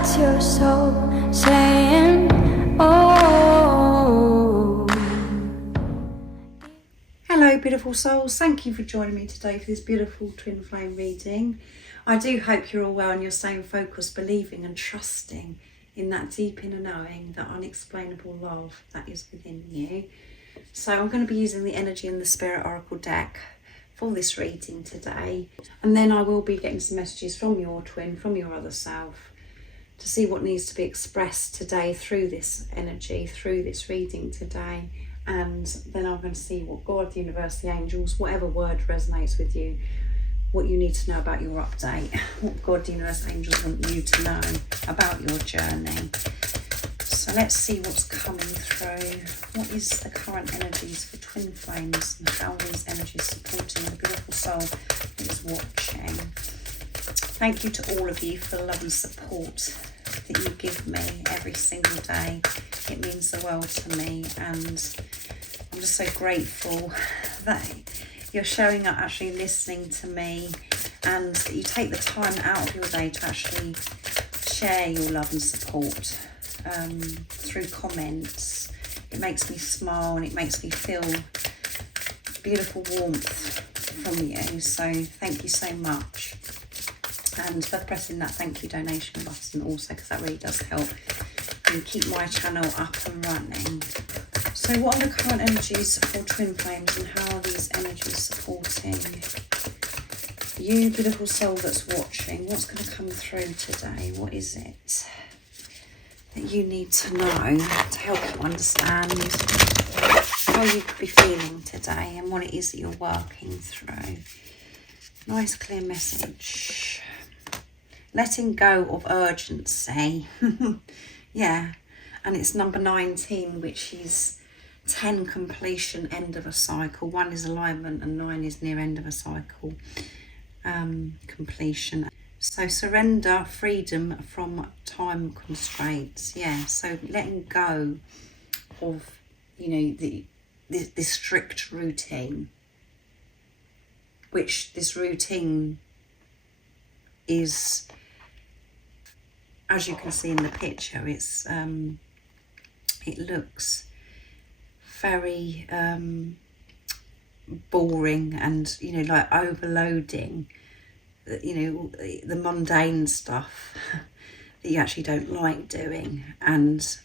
That's your soul saying, oh. Hello beautiful souls, thank you for joining me today for this beautiful twin flame reading. I do hope you're all well and you're staying focused, believing and trusting in that deep inner knowing, that unexplainable love that is within you. So I'm going to be using the energy and the spirit oracle deck for this reading today, and then I will be getting some messages from your twin, from your other self, to see what needs to be expressed today through this energy, through this reading today. And then I'm going to see what God, the universe, the angels, whatever word resonates with you, what you need to know about your update, what God, the universe, angels want you to know about your journey. So let's see what's coming through. What is the current energies for twin flames and how these energies supporting the beautiful soul that is watching. Thank you to all of you for the love and support that you give me every single day. It means the world to me, and I'm just so grateful that you're showing up, actually listening to me, and that you take the time out of your day to actually share your love and support through comments. It makes me smile and it makes me feel beautiful warmth from you, so thank you so much. And for pressing that thank you donation button also, because that really does help and keep my channel up and running. So what are the current energies for twin flames and how are these energies supporting you, beautiful soul that's watching? What's going to come through today? What is it that you need to know to help you understand how you could be feeling today and what it is that you're working through? Nice clear message. Letting go of urgency. Yeah, and it's number 19, which is 10 completion, end of a cycle. 1 is alignment and 9 is near end of a cycle. Completion. So surrender, freedom from time constraints. Yeah, so letting go of, you know, this strict routine, which this routine is, as you can see in the picture, it's it looks very boring and, you know, like overloading, you know, the mundane stuff that you actually don't like doing, and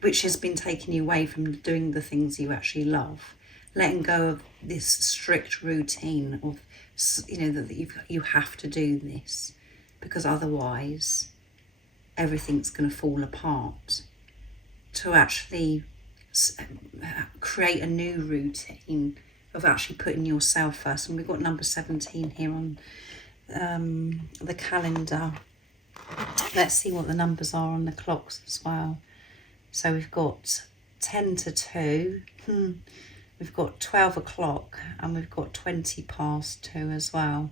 which has been taking you away from doing the things you actually love. Letting go of this strict routine of, you know, that you have to do this because otherwise everything's going to fall apart. To actually create a new routine of actually putting yourself first. And we've got number 17 here on the calendar. Let's see what the numbers are on the clocks as well. So we've got 10 to 2, we've got 12 o'clock, and we've got 20 past 2 as well.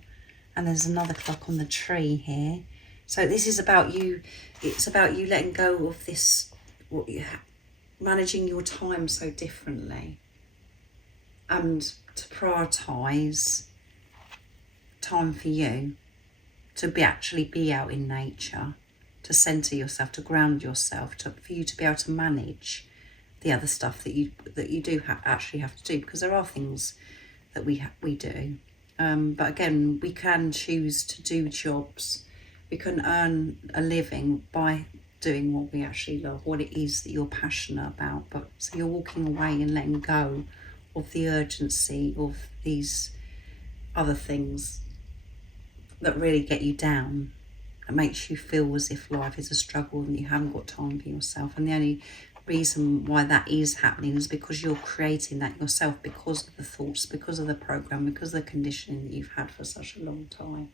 And there's another clock on the tree here. So this is about you, it's about you letting go of this, what you managing your time so differently, and to prioritise time for you, to actually be out in nature, to centre yourself, to ground yourself, for you to be able to manage the other stuff that you do actually have to do, because there are things that we do. But again, we can choose to do jobs. We can earn a living by doing what we actually love, what it is that you're passionate about. But so you're walking away and letting go of the urgency of these other things that really get you down. It makes you feel as if life is a struggle and you haven't got time for yourself. And the only reason why that is happening is because you're creating that yourself, because of the thoughts, because of the program, because of the conditioning that you've had for such a long time,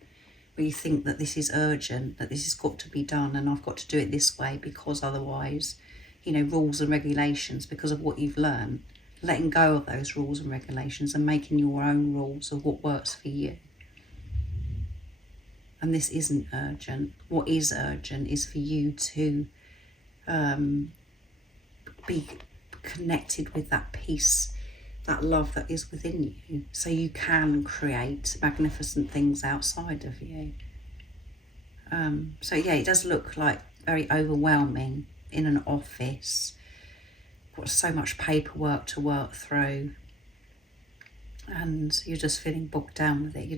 where you think that this is urgent, that this has got to be done, and I've got to do it this way because otherwise, you know, rules and regulations, because of what you've learned. Letting go of those rules and regulations and making your own rules of what works for you. And this isn't urgent. What is urgent is for you to be connected with that peace, that love that is within you, so you can create magnificent things outside of you. So yeah, it does look like very overwhelming in an office. Got so much paperwork to work through, and you're just feeling bogged down with it.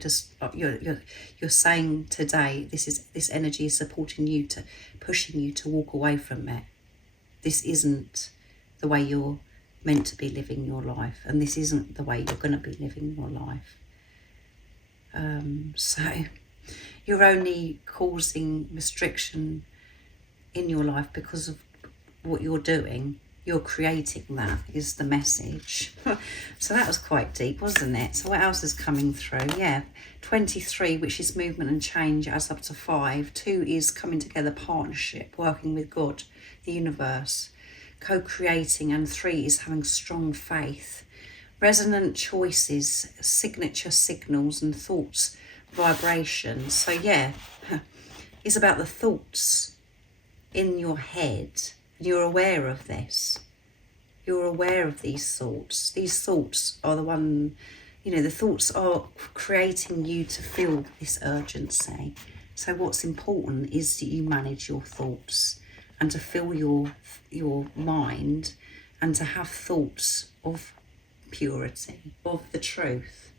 You're saying today, this energy is supporting you, to pushing you to walk away from it. This isn't the way you're meant to be living your life, and this isn't the way you're going to be living your life. So you're only causing restriction in your life because of what you're doing. You're creating that, is the message. So that was quite deep, wasn't it? So what else is coming through? Yeah, 23, which is movement and change, adds up to 5. 2 is coming together, partnership, working with God, the universe, co-creating. And 3 is having strong faith. Resonant choices, signature signals and thoughts, vibrations. So yeah, it's about the thoughts in your head. You're aware of this. You're aware of these thoughts. These thoughts are the one, the thoughts are creating you to feel this urgency. So what's important is that you manage your thoughts and to fill your mind and to have thoughts of purity, of the truth,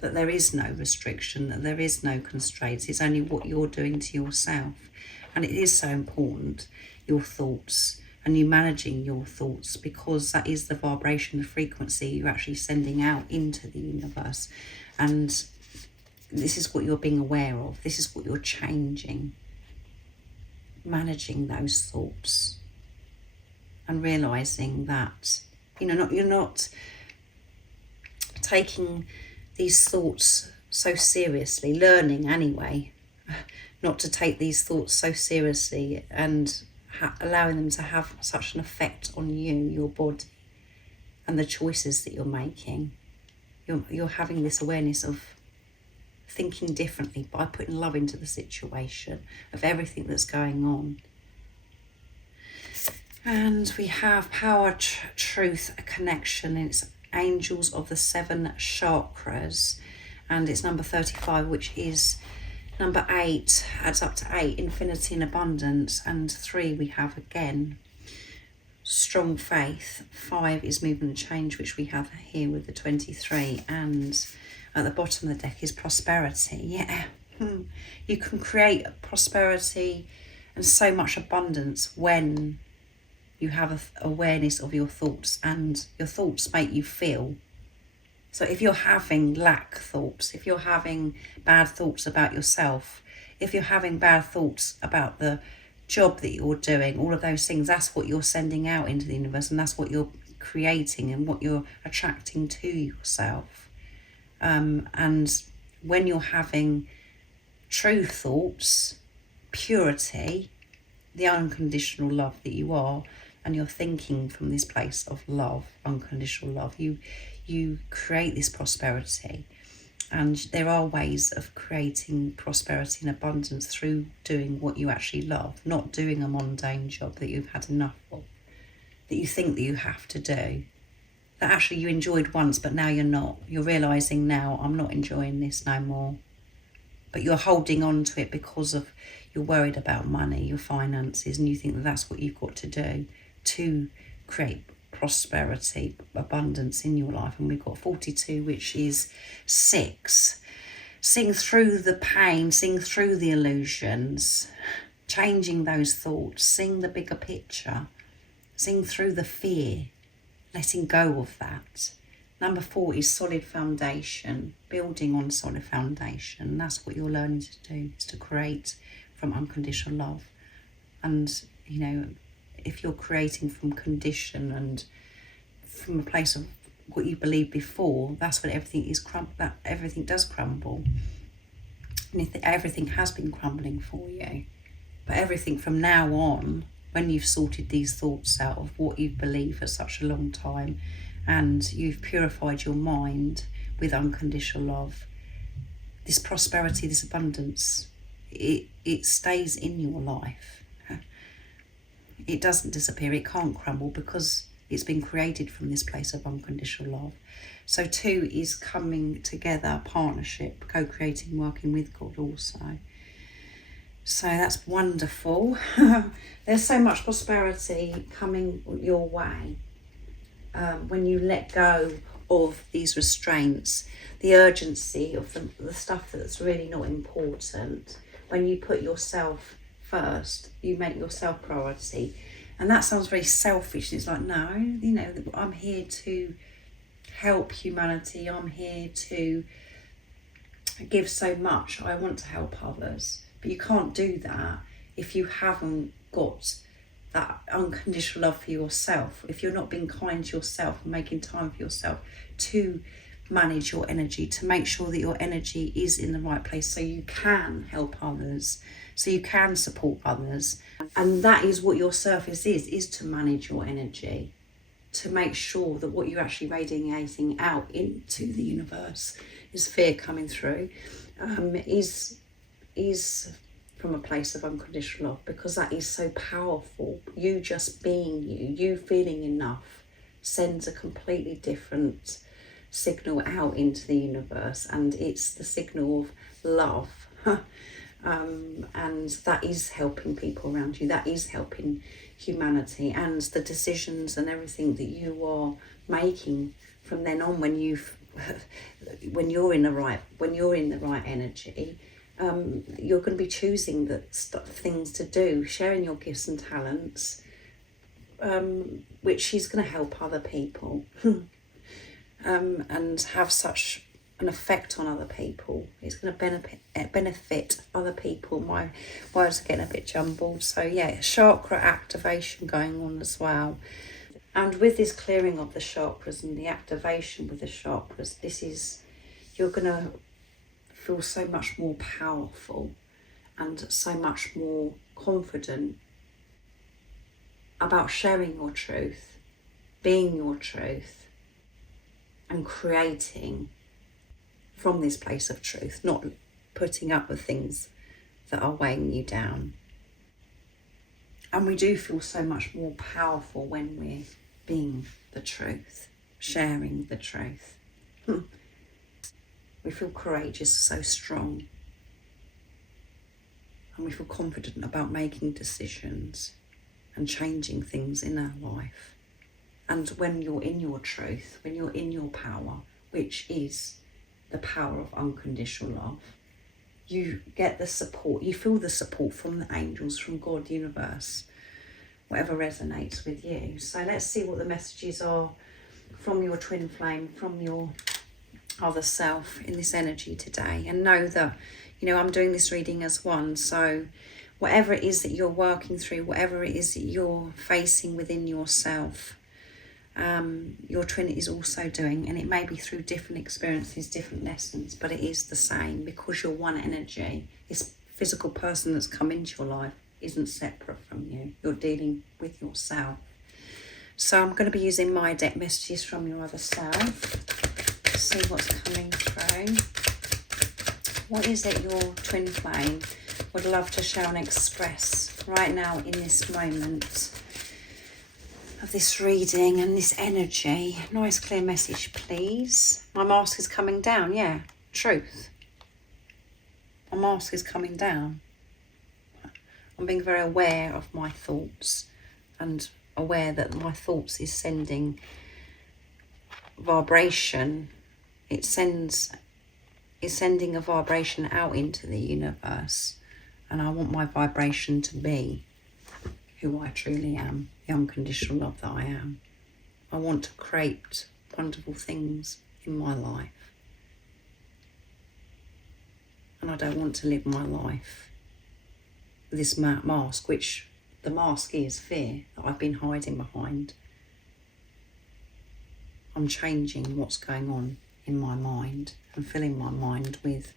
that there is no restriction, that there is no constraints. It's only what you're doing to yourself. And it is so important, your thoughts, and you managing your thoughts, because that is the vibration, the frequency you're actually sending out into the universe. And this is what you're being aware of. This is what you're changing. Managing those thoughts and realizing that, you're not taking these thoughts so seriously, learning anyway, not to take these thoughts so seriously and allowing them to have such an effect on you, your body, and the choices that you're making. You're having this awareness of thinking differently by putting love into the situation, of everything that's going on. And we have power, truth, a connection. It's angels of the 7 chakras, and it's number 35, which is number 8, adds up to 8, infinity and abundance. And 3 we have again, strong faith. 5 is movement and change, which we have here with the 23. And at the bottom of the deck is prosperity. Yeah, you can create prosperity and so much abundance when you have awareness of your thoughts, and your thoughts make you feel. So if you're having lack thoughts, if you're having bad thoughts about yourself, if you're having bad thoughts about the job that you're doing, all of those things, that's what you're sending out into the universe, and that's what you're creating and what you're attracting to yourself. And when you're having true thoughts, purity, the unconditional love that you are, and you're thinking from this place of love, unconditional love, you create this prosperity. And there are ways of creating prosperity and abundance through doing what you actually love, not doing a mundane job that you've had enough of, that you think that you have to do, that actually you enjoyed once, but now you're not. You're realising now, I'm not enjoying this no more. But you're holding on to it because of you're worried about money, your finances, and you think that that's what you've got to do to create prosperity, abundance in your life. And we've got 42, which is 6. Seeing through the pain, seeing through the illusions, changing those thoughts, seeing the bigger picture, seeing through the fear, letting go of that. Number 4 is solid foundation, building on solid foundation. That's what you're learning to do, is to create from unconditional love. And, if you're creating from condition and from a place of what you believed before, that's when everything is that everything does crumble. And if everything has been crumbling for you, but everything from now on, when you've sorted these thoughts out of what you've believed for such a long time, and you've purified your mind with unconditional love, this prosperity, this abundance, it stays in your life. It doesn't disappear, it can't crumble, because it's been created from this place of unconditional love. So 2 is coming together, partnership, co-creating, working with God also. So that's wonderful. There's so much prosperity coming your way when you let go of these restraints, the urgency of the stuff that's really not important. When you put yourself first, you make yourself priority. And that sounds very selfish. It's like, no, you know, I'm here to help humanity. I'm here to give so much. I want to help others. But you can't do that if you haven't got that unconditional love for yourself, if you're not being kind to yourself and making time for yourself to manage your energy, to make sure that your energy is in the right place so you can help others, so you can support others. And that is what your service is to manage your energy, to make sure that what you're actually radiating out into the universe is fear coming through, is from a place of unconditional love, because that is so powerful. You just being you feeling enough sends a completely different signal out into the universe, and it's the signal of love. And that is helping people around you, that is helping humanity, and the decisions and everything that you are making from then on, when you're in the right energy, you're going to be choosing things to do, sharing your gifts and talents, which is going to help other people and have such an effect on other people. It's going to benefit other people. My words are getting a bit jumbled. So yeah, chakra activation going on as well. And with this clearing of the chakras and the activation with the chakras, you're going to feel so much more powerful and so much more confident about sharing your truth, being your truth, and creating from this place of truth, not putting up with things that are weighing you down. And we do feel so much more powerful when we're being the truth, sharing the truth. We feel courageous, so strong. And we feel confident about making decisions and changing things in our life. And when you're in your truth, when you're in your power, which is the power of unconditional love, you get the support, you feel the support from the angels, from God, the universe, whatever resonates with you. So let's see what the messages are from your twin flame, from your other self in this energy today. And know that, I'm doing this reading as one. So whatever it is that you're working through, whatever it is that you're facing within yourself, your twin is also doing, and it may be through different experiences, different lessons, but it is the same, because you're one energy. This physical person that's come into your life isn't separate from you. You're dealing with yourself. So I'm going to be using my deck messages from your other self. See what's coming through. What is it your twin flame would love to share and express right now in this moment of this reading and this energy? Nice clear message, please. My mask is coming down. Yeah, truth. My mask is coming down. I'm being very aware of my thoughts and aware that my thoughts is sending vibration. It's sending a vibration out into the universe, and I want my vibration to be who I truly am, the unconditional love that I am. I want to create wonderful things in my life, and I don't want to live my life with this mask, which the mask is fear that I've been hiding behind. I'm changing what's going on in my mind and filling my mind with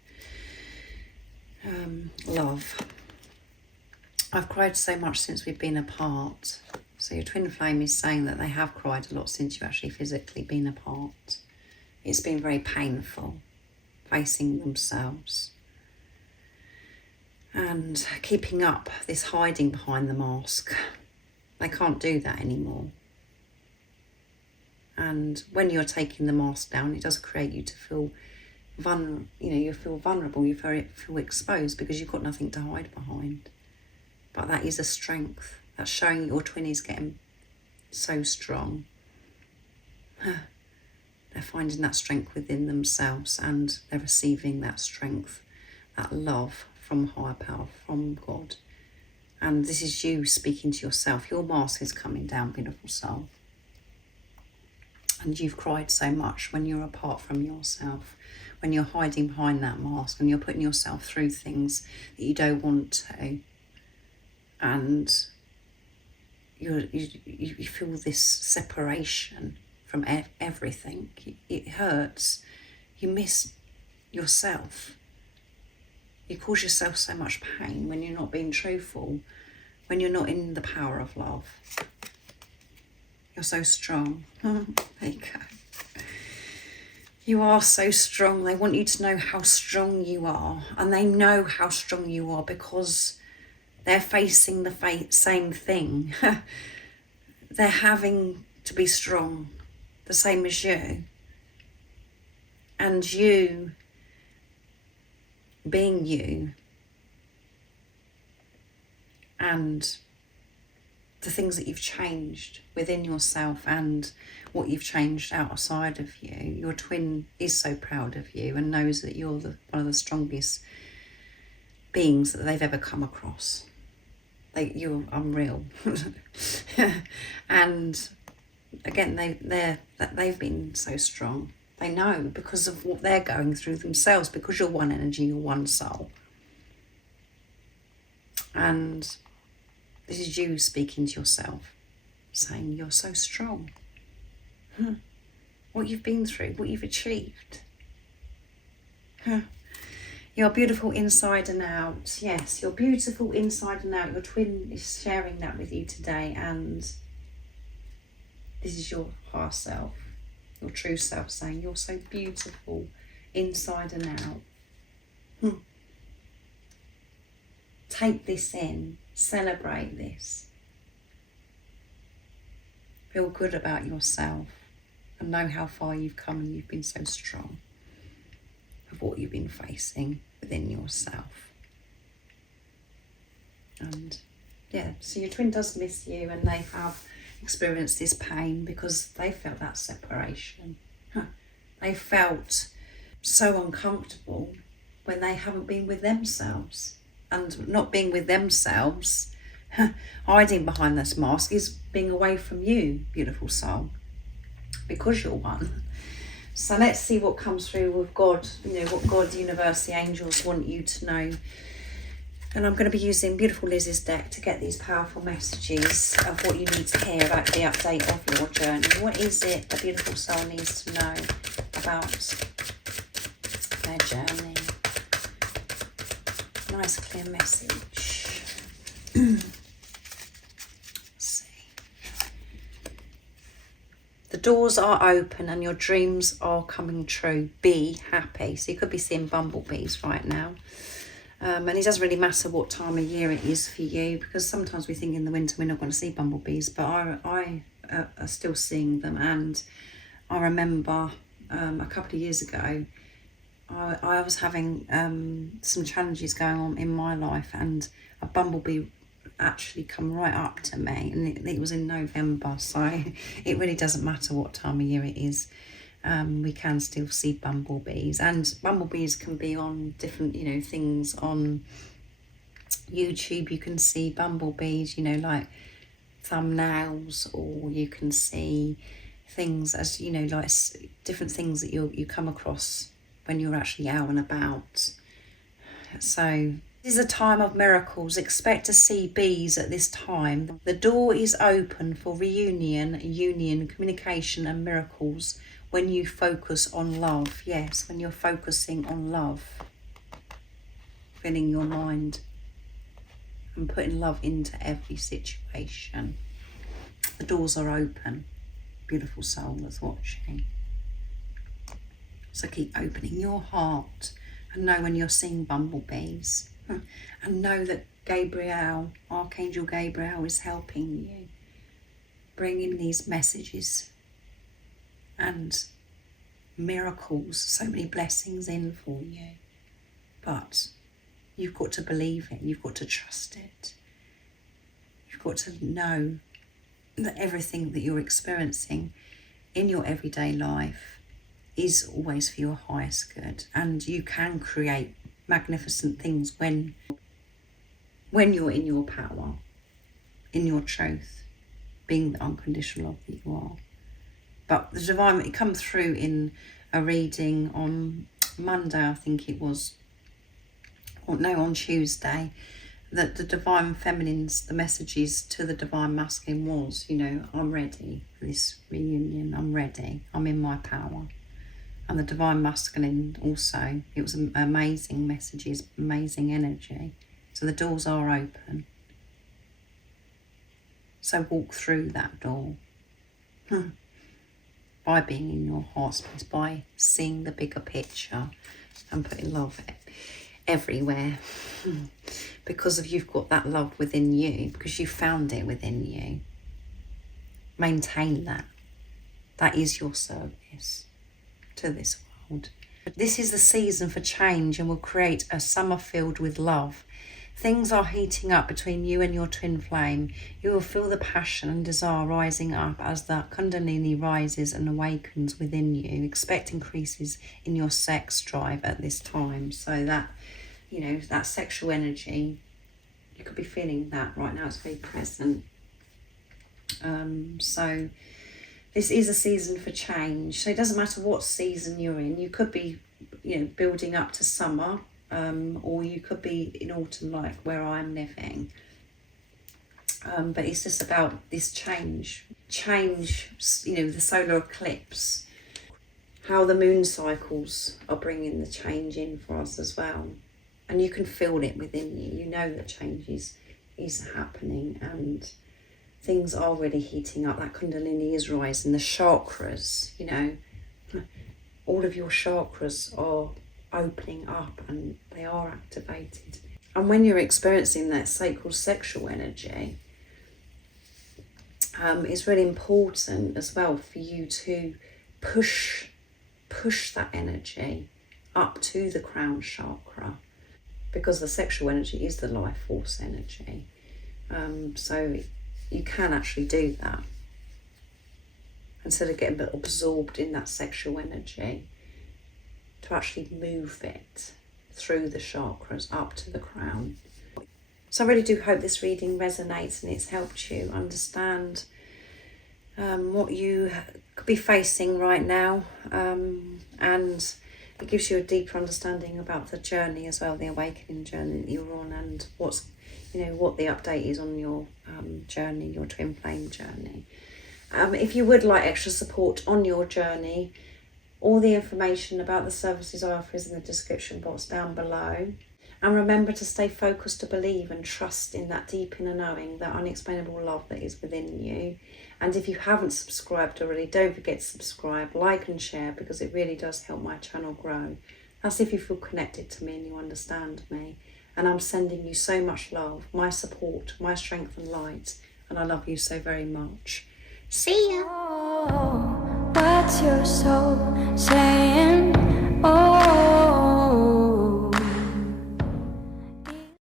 love. I've cried so much since we've been apart. So your twin flame is saying that they have cried a lot since you've actually physically been apart. It's been very painful facing themselves and keeping up this hiding behind the mask. They can't do that anymore. And when you're taking the mask down, it does create you to feel you feel vulnerable, you feel exposed because you've got nothing to hide behind. But that is a strength. That's showing your twin is getting so strong. They're finding that strength within themselves, and they're receiving that strength, that love from higher power, from God. And this is you speaking to yourself. Your mask is coming down, beautiful soul. And you've cried so much when you're apart from yourself, when you're hiding behind that mask and you're putting yourself through things that you don't want to. And you feel this separation from everything. It hurts. You miss yourself. You cause yourself so much pain when you're not being truthful, when you're not in the power of love. You're so strong. There you go. You are so strong. They want you to know how strong you are, and they know how strong you are because they're facing the same thing. They're having to be strong, the same as you. And you, being you, and the things that you've changed within yourself and what you've changed outside of you, your twin is so proud of you and knows that you're one of the strongest beings that they've ever come across. You're unreal. And again, they've been so strong. They know because of what they're going through themselves, because you're one energy, you're one soul. And this is you speaking to yourself, saying you're so strong. What you've been through, what you've achieved. You're beautiful inside and out. Yes, you're beautiful inside and out. Your twin is sharing that with you today, and this is your higher self, your true self, saying you're so beautiful inside and out. Take this in. Celebrate this. Feel good about yourself and know how far you've come, and you've been so strong of what you've been facing within yourself. And yeah, so your twin does miss you, and they have experienced this pain because they felt that separation. They felt so uncomfortable when they haven't been with themselves. And not being with themselves, hiding behind this mask, is being away from you, beautiful soul, because you're one. So let's see what comes through with God, what God, the universe, the angels want you to know. And I'm going to be using beautiful Liz's deck to get these powerful messages of what you need to hear about the update of your journey. What is it the beautiful soul needs to know about their journey? Nice clear message. Let's see. The doors are open and your dreams are coming true. Be happy. So you could be seeing bumblebees right now. And it doesn't really matter what time of year it is for you, because sometimes we think in the winter we're not going to see bumblebees, but I are still seeing them. And I remember a couple of years ago, I was having some challenges going on in my life, and a bumblebee actually come right up to me, and it was in November, so it really doesn't matter what time of year it is. We can still see bumblebees, and bumblebees can be on different things on YouTube. You can see bumblebees like thumbnails, or you can see things as like different things that you come across when you're actually out and about. So this is a time of miracles. Expect to see bees at this time. The door is open for reunion, union, communication and miracles when you focus on love. Yes, when you're focusing on love, filling your mind and putting love into every situation. The doors are open. Beautiful soul that's watching. So keep opening your heart and know when you're seeing bumblebees. And know that Gabriel, Archangel Gabriel, is helping you, bringing these messages and miracles, so many blessings in for you. But you've got to believe it, you've got to trust it. You've got to know that everything that you're experiencing in your everyday life is always for your highest good, and you can create magnificent things when you're in your power, in your truth, being the unconditional love that you are. But the divine, it comes through in a reading on Monday, I think it was, or no, on Tuesday, that the divine feminines, the messages to the divine masculine was, you know, I'm ready for this reunion, I'm ready, I'm in my power. And the divine masculine also, it was amazing messages, amazing energy. So the doors are open. So walk through that door by being in your heart space, by seeing the bigger picture and putting love everywhere. Because of you've got that love within you, because you found it within you. Maintain that. That is your service to this world. This is the season for change and will create a summer filled with love. Things are heating up between you and your twin flame. You will feel the passion and desire rising up as the Kundalini rises and awakens within you. Expect increases in your sex drive at this time. So that, you know, that sexual energy, you could be feeling that right now. It's very present. So this is a season for change. So it doesn't matter what season you're in. You could be, you know, building up to summer, or you could be in autumn, like where I'm living. But it's just about this change, you know, the solar eclipse, how the moon cycles are bringing the change in for us as well. And you can feel it within you. You know that change is happening, and things are really heating up. That Kundalini is rising. The chakras, you know, all of your chakras are opening up and they are activated. And when you're experiencing that sacral sexual energy, it's really important as well for you to push that energy up to the crown chakra, because the sexual energy is the life force energy. So you can actually do that instead of getting a bit absorbed in that sexual energy, to actually move it through the chakras up to the crown. So I really do hope this reading resonates and it's helped you understand what you could be facing right now, and it gives you a deeper understanding about the journey as well, the awakening journey that you're on, and what's, you know, what the update is on your journey, your twin flame journey. If you would like extra support on your journey, all the information about the services I offer is in the description box down below. And remember to stay focused, to believe and trust in that deep inner knowing, that unexplainable love that is within you. And if you haven't subscribed already, don't forget to subscribe, like and share, because it really does help my channel grow. That's if you feel connected to me and you understand me. And I'm sending you so much love, my support, my strength and light. And I love you so very much. See ya! Oh, what's your soul saying? Oh.